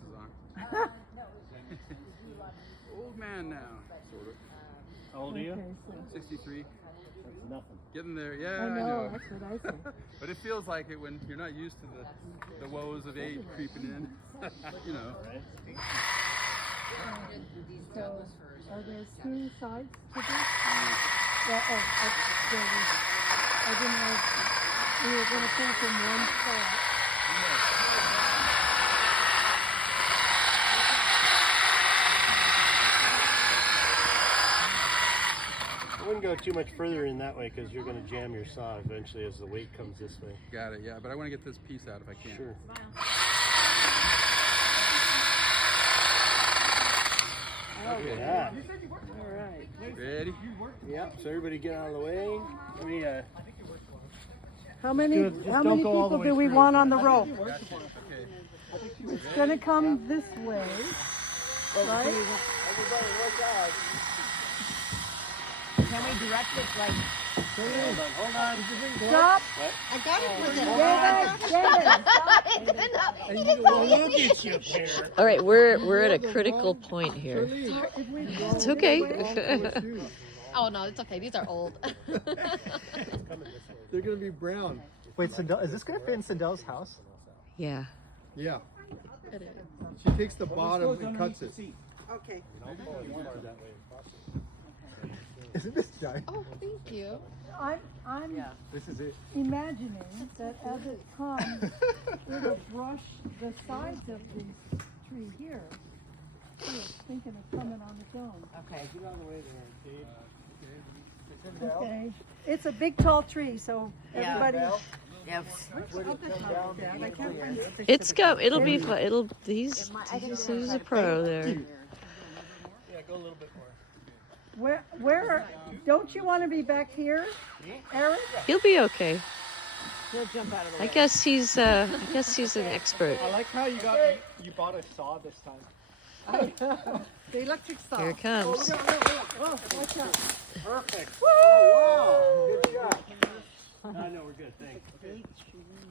sunglasses on. Old man now, sort of. How old are you? Okay, so 63. That's nothing. Getting there, yeah, I I know, know. that's what I say. But it feels like it when you're not used to the woes of age creeping in. You know. Right? So, are there two sides to this? Yeah, oh, I didn't know if we were going to pull from one spot. I wouldn't go too much further in that way because you're going to jam your saw eventually as the weight comes this way. Got it, yeah. But I want to get this piece out if I can. Sure. Look at that. All right. Ready? Yep, so everybody get out of the way. Let me, How many don't go all the people way do we through. want on the rope? Okay. It's going to come this way, right? everybody look out. Can we direct it like? Hold on. Stop! I got it with it. David, All right, we're at a critical point here. It's okay. Oh no, it's okay. These are old. They're gonna be brown. Wait, Cyndel, is this gonna fit in Cyndel's house? Yeah. Yeah. She takes the bottom and cuts it. Okay. Isn't this giant? Oh, thank you. I'm This is it. imagining that as it comes, it'll brush the sides of this tree here. See, it's thinking of coming on its own. Okay. Get out of the way there, Dave. Okay. It's a big, tall tree, so Yeah. everybody. Yes. It'll be fun. He's a pro there. Yeah, go a little bit more. Don't you want to be back here, Eric? He'll be okay. He'll jump out of the way. I guess he's an expert. I like how you bought a saw this time. The electric saw. Here it comes. Oh, watch out. Perfect. Oh, wow. Good job. No, we're good. Thanks.